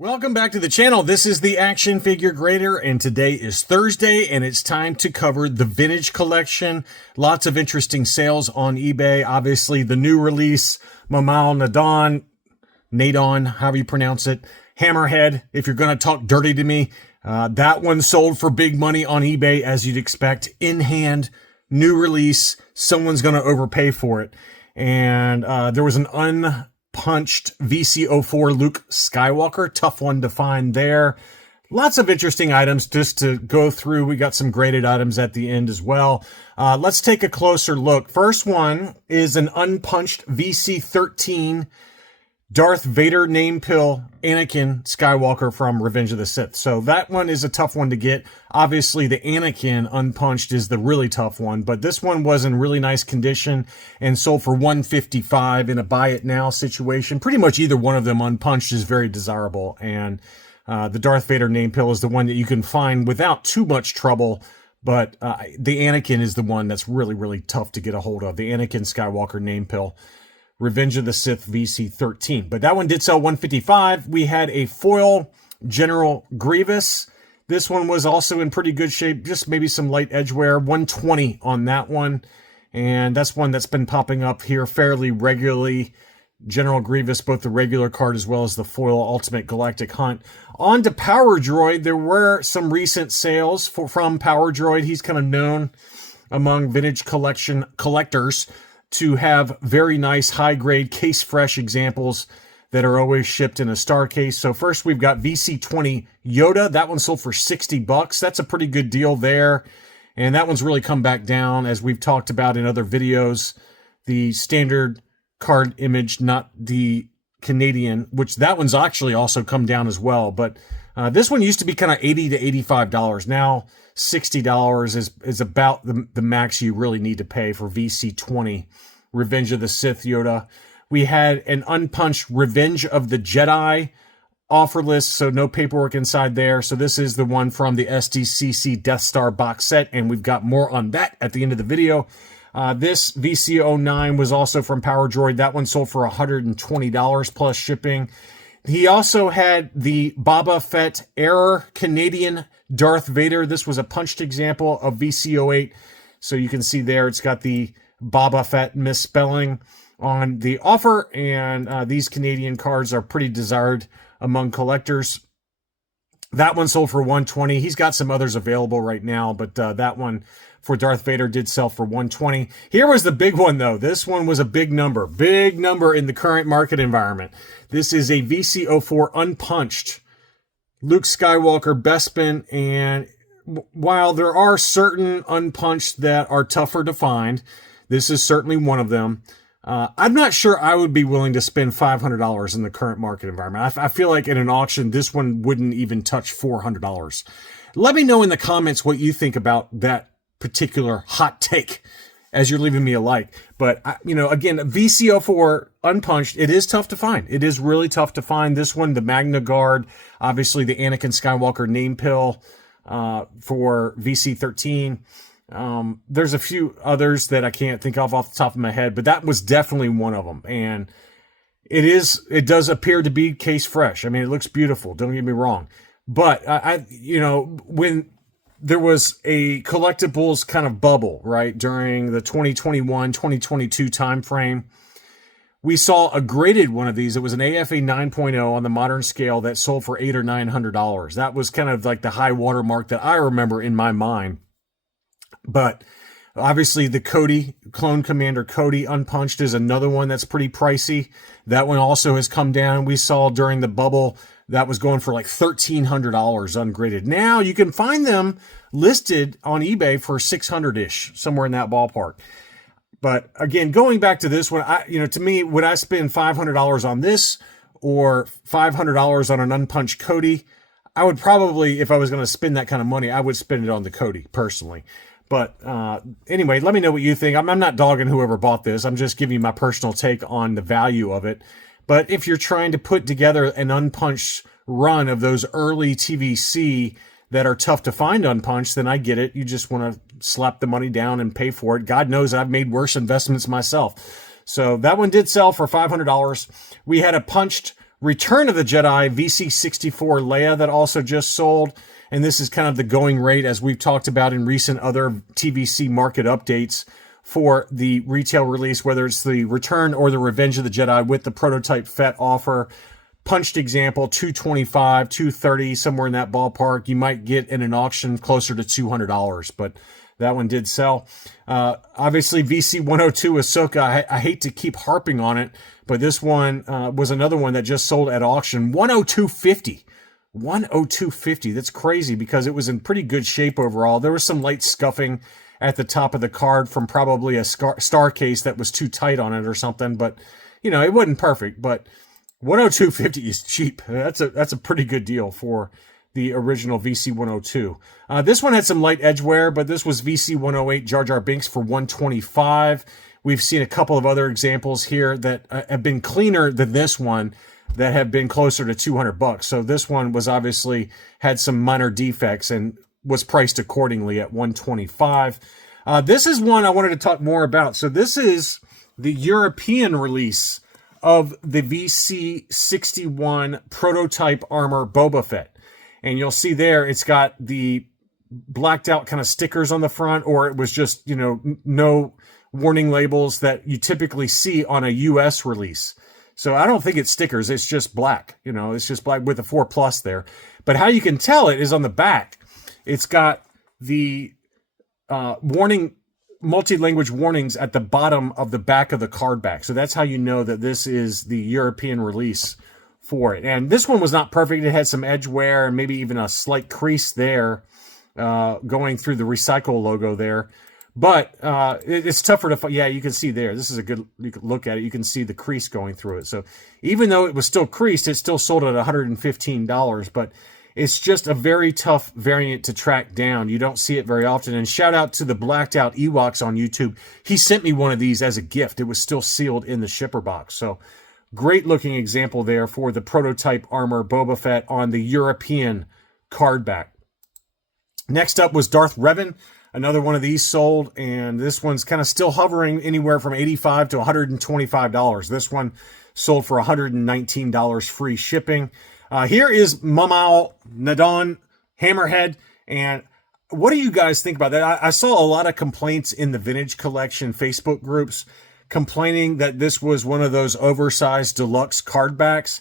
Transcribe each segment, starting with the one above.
Welcome back to the channel. This is the Action Figure Grader, and today is Thursday, and it's time to cover the vintage collection. Lots of interesting sales on eBay. Obviously, the new release, Nadon, however you pronounce it, Hammerhead, if you're going to talk dirty to me. That one sold for big money on eBay, as you'd expect. In hand, new release. Someone's going to overpay for it. And there was an unpunched VC04 Luke Skywalker. Tough one to find there. Lots of interesting items just to go through. We got some graded items at the end as well. Let's take a closer look. First one is an unpunched VC13 Darth Vader name pill Anakin Skywalker from Revenge of the Sith. So that one is a tough one to get. Obviously, the Anakin unpunched is the really tough one, but this one was in really nice condition and sold for $155 in a buy it now situation. Pretty much either one of them unpunched is very desirable, and the Darth Vader name pill is the one that you can find without too much trouble, but the Anakin is the one that's really, really tough to get a hold of. The Anakin Skywalker name pill. Revenge of the Sith VC13. But that one did sell $155. We had a foil General Grievous. This one was also in pretty good shape, just maybe some light edge wear. $120 on that one. And that's one that's been popping up here fairly regularly. General Grievous, both the regular card as well as the foil Ultimate Galactic Hunt. On to Power Droid. There were some recent sales from Power Droid. He's kind of known among vintage collection collectors to have very nice high-grade case-fresh examples that are always shipped in a star case. So first we've got VC20 Yoda. That one sold for $60. That's a pretty good deal there. And that one's really come back down, as we've talked about in other videos. The standard card image, not the Canadian, which that one's actually also come down as well. But this one used to be kind of $80 to $85. Now $60 is about the max you really need to pay for VC20 Revenge of the Sith Yoda. We had an unpunched Revenge of the Jedi offer list, so no paperwork inside there. So this is the one from the SDCC Death Star box set, and we've got more on that at the end of the video. This VC09 was also from Power Droid. That one sold for $120 plus shipping. He also had the Boba Fett Error Canadian Darth Vader. This was a punched example of VC08. So you can see there it's got the Boba Fett misspelling on the offer. And these Canadian cards are pretty desired among collectors. That one sold for $120. He's got some others available right now, but that one for Darth Vader did sell for $120. Here was the big one, though. This one was a big number in the current market environment. This is a VC04 unpunched Luke Skywalker Bespin, and while there are certain unpunched that are tougher to find, this is certainly one of them. I'm not sure I would be willing to spend $500 in the current market environment. I feel like in an auction, this one wouldn't even touch $400. Let me know in the comments what you think about that particular hot take as you're leaving me a like. But, again, VC04 unpunched, it is tough to find. It is really tough to find. This one, the Magna Guard, obviously the Anakin Skywalker name pill for VC13. There's a few others that I can't think of off the top of my head, but that was definitely one of them. And it does appear to be case fresh. I mean, it looks beautiful. Don't get me wrong. But when there was a collectibles kind of bubble, right, during the 2021, 2022 timeframe, we saw a graded one of these. It was an AFA 9.0 on the modern scale that sold for $800 or $900. That was kind of like the high water mark that I remember in my mind. But obviously the Cody, Clone Commander Cody unpunched is another one that's pretty pricey. That one also has come down. We saw during the bubble that was going for like $1,300 ungraded. Now you can find them listed on eBay for $600-ish, somewhere in that ballpark. But again, going back to this one, to me, would I spend $500 on this or $500 on an unpunched Cody? I would probably, if I was going to spend that kind of money, I would spend it on the Cody personally. But anyway, let me know what you think. I'm not dogging whoever bought this. I'm just giving you my personal take on the value of it. But if you're trying to put together an unpunched run of those early TVC that are tough to find unpunched, then I get it. You just want to slap the money down and pay for it. God knows I've made worse investments myself. So that one did sell for $500. We had a punched Return of the Jedi VC64 Leia that also just sold. And this is kind of the going rate, as we've talked about in recent other TVC market updates for the retail release, whether it's the Return or the Revenge of the Jedi with the prototype Fett offer. Punched example, $225, $230, somewhere in that ballpark. You might get in an auction closer to $200, but that one did sell. Obviously, VC102 Ahsoka, I hate to keep harping on it, but this one was another one that just sold at auction. $102.50. $102.50. That's crazy because it was in pretty good shape overall. There was some light scuffing at the top of the card from probably a star case that was too tight on it or something, but you know, it wasn't perfect, but $102.50 is cheap. That's a pretty good deal for the original VC102. This one had some light edge wear, but this was VC108 Jar Binks for $125. We've seen a couple of other examples here that have been cleaner than this one that have been closer to $200. So this one was obviously had some minor defects and was priced accordingly at $125. This is one I wanted to talk more about. So this is the European release of the VC61 prototype armor Boba Fett. And you'll see there, it's got the blacked out kind of stickers on the front, or it was just, you know, no warning labels that you typically see on a US release. So I don't think it's stickers. It's just black, you know, it's just black with a 4+ there. But how you can tell it is on the back. It's got the multi-language warnings at the bottom of the back of the card back. So that's how you know that this is the European release for it. And this one was not perfect. It had some edge wear and maybe even a slight crease there going through the recycle logo there. But it's tougher to, yeah, you can see there. This is a good look at it. You can see the crease going through it. So even though it was still creased, it still sold at $115. But it's just a very tough variant to track down. You don't see it very often. And shout out to the blacked out Ewoks on YouTube. He sent me one of these as a gift. It was still sealed in the shipper box. So great looking example there for the prototype armor Boba Fett on the European card back. Next up was Darth Revan. Another one of these sold, and this one's kind of still hovering anywhere from $85 to $125. This one sold for $119 free shipping. Here is Mamau Nadon Hammerhead, and what do you guys think about that? I saw a lot of complaints in the Vintage Collection Facebook groups complaining that this was one of those oversized deluxe card backs.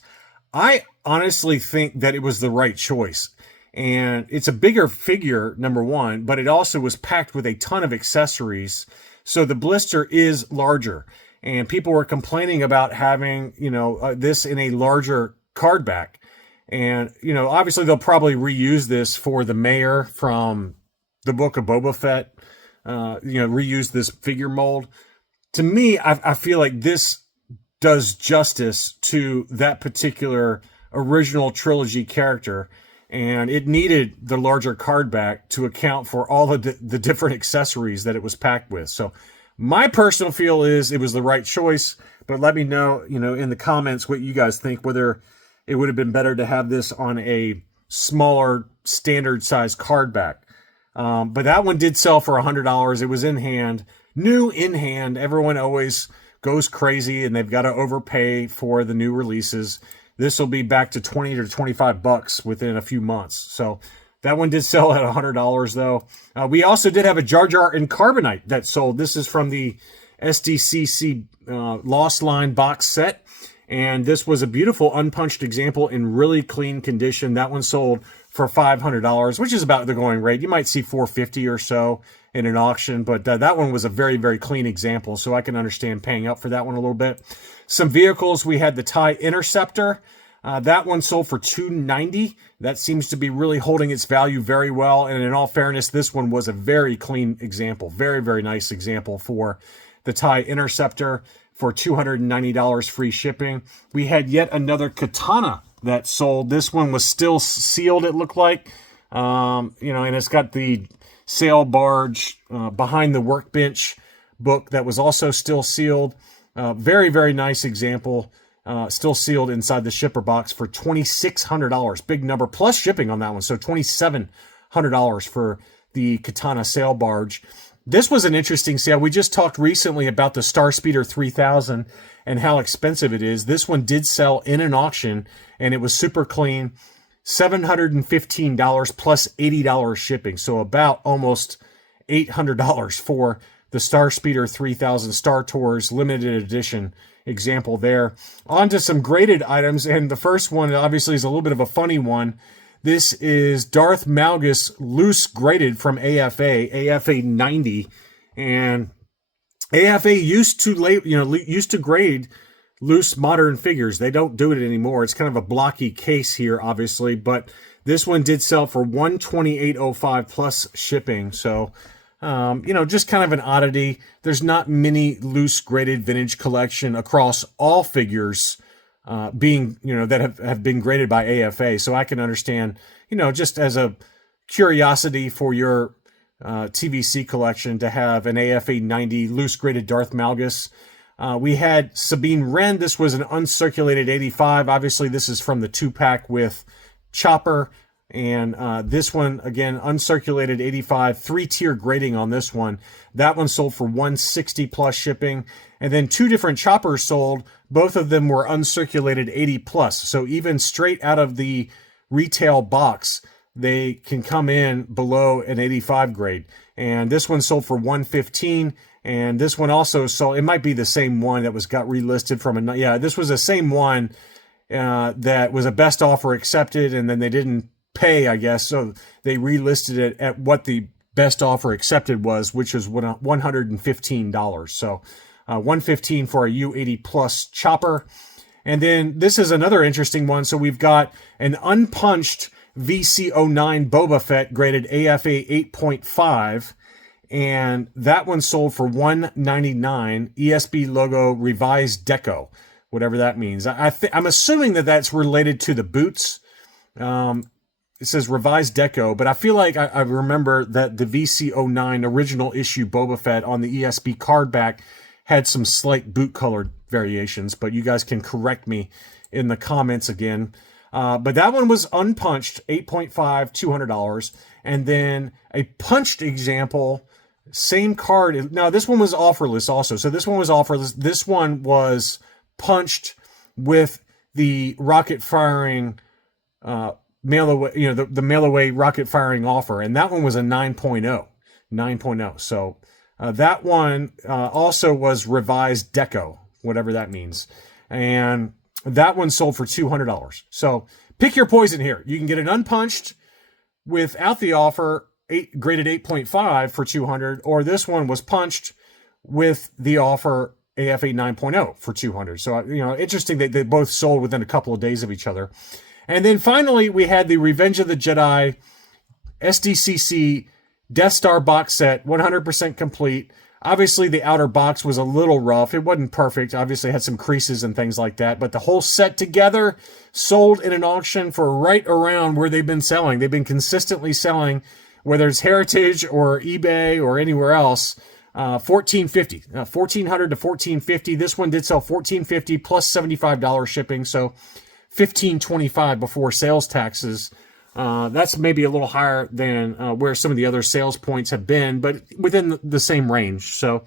I honestly think that it was the right choice. And it's a bigger figure, number one, but it also was packed with a ton of accessories. So the blister is larger. And people were complaining about having, you know, this in a larger card back. And, you know, obviously they'll probably reuse this for the mayor from the Book of Boba Fett, reuse this figure mold. To me, I feel like this does justice to that particular original trilogy character. And it needed the larger card back to account for all of the different accessories that it was packed with. So my personal feel is it was the right choice, but let me know, you know, in the comments what you guys think, whether it would have been better to have this on a smaller standard size card back. But that one did sell for $100. It was in hand, new in hand. Everyone always goes crazy and they've got to overpay for the new releases. This will be back to $20 to $25 within a few months. So that one did sell at $100 though. We also did have a Jar and Carbonite that sold. This is from the SDCC Lost Line box set. And this was a beautiful unpunched example in really clean condition. That one sold for $500, which is about the going rate. You might see $450 or so in an auction, but that one was a very, very clean example. So I can understand paying up for that one a little bit. Some vehicles, we had the TIE Interceptor. That one sold for $290. That seems to be really holding its value very well. And in all fairness, this one was a very clean example. Very, very nice example for the TIE Interceptor for $290 free shipping. We had yet another Katana that sold. This one was still sealed, it looked like. And it's got the sail barge behind the workbench book that was also still sealed. Very, very nice example. Still sealed inside the shipper box for $2,600. Big number, plus shipping on that one. So $2,700 for the Katana sail barge. This was an interesting sale. We just talked recently about the Starspeeder 3000 and how expensive it is. This one did sell in an auction, and it was super clean. $715 plus $80 shipping. So about almost $800 for the Starspeeder 3000 Star Tours limited edition example there. On to some graded items, and the first one obviously is a little bit of a funny one. This is Darth Malgus loose graded from AFA 90, and AFA used to grade loose modern figures. They don't do it anymore. It's kind of a blocky case here, obviously, but this one did sell for $128.05 plus shipping. So, just kind of an oddity. There's not many loose graded vintage collection across all figures that have been graded by AFA. So I can understand, just as a curiosity for your TVC collection to have an AFA 90 loose graded Darth Malgus. We had Sabine Ren. This was an uncirculated 85. Obviously, this is from the 2-pack with Chopper. And this one, again, uncirculated 85, 3-tier grading on this one. That one sold for $160 plus shipping. And then 2 different Choppers sold. Both of them were uncirculated 80 plus. So even straight out of the retail box, they can come in below an 85 grade. And this one sold for $115. And this one also sold, it might be the same one that got relisted from this was the same one that was a best offer accepted, and then they didn't pay, I guess, so they relisted it at what the best offer accepted was, which was $115. So $115 for a U80 plus Chopper. And then this is another interesting one. So we've got an unpunched VC09 Boba Fett graded AFA 8.5. And that one sold for $199, ESB logo revised deco, whatever that means. I'm assuming that that's related to the boots. It says revised deco, but I feel like I remember that the VC09 original issue Boba Fett on the ESB card back had some slight boot color variations, but you guys can correct me in the comments again. But that one was unpunched, 8.5, $200. And then a punched example, same card. Now, this one was offerless also. So this one was offerless. This one was punched with the rocket firing mail away, the mail away rocket firing offer. And that one was a 9.0. So that one also was revised deco, whatever that means. And that one sold for $200. So pick your poison here. You can get an unpunched without the offer, graded 8.5 for $200, or this one was punched with the offer AFA 9.0 for $200. So, interesting that they both sold within a couple of days of each other. And then finally, we had the Revenge of the Jedi SDCC Death Star box set, 100% complete. Obviously, the outer box was a little rough. It wasn't perfect. Obviously, it had some creases and things like that. But the whole set together sold in an auction for right around where they've been selling. They've been consistently selling, whether it's Heritage or eBay or anywhere else, $1,450, $1,400 to $1,450. This one did sell $1,450 plus $75 shipping, so $1,525 before sales taxes. That's maybe a little higher than where some of the other sales points have been, but within the same range. So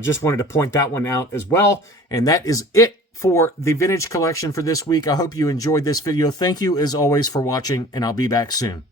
just wanted to point that one out as well. And that is it for the vintage collection for this week. I hope you enjoyed this video. Thank you as always for watching, and I'll be back soon.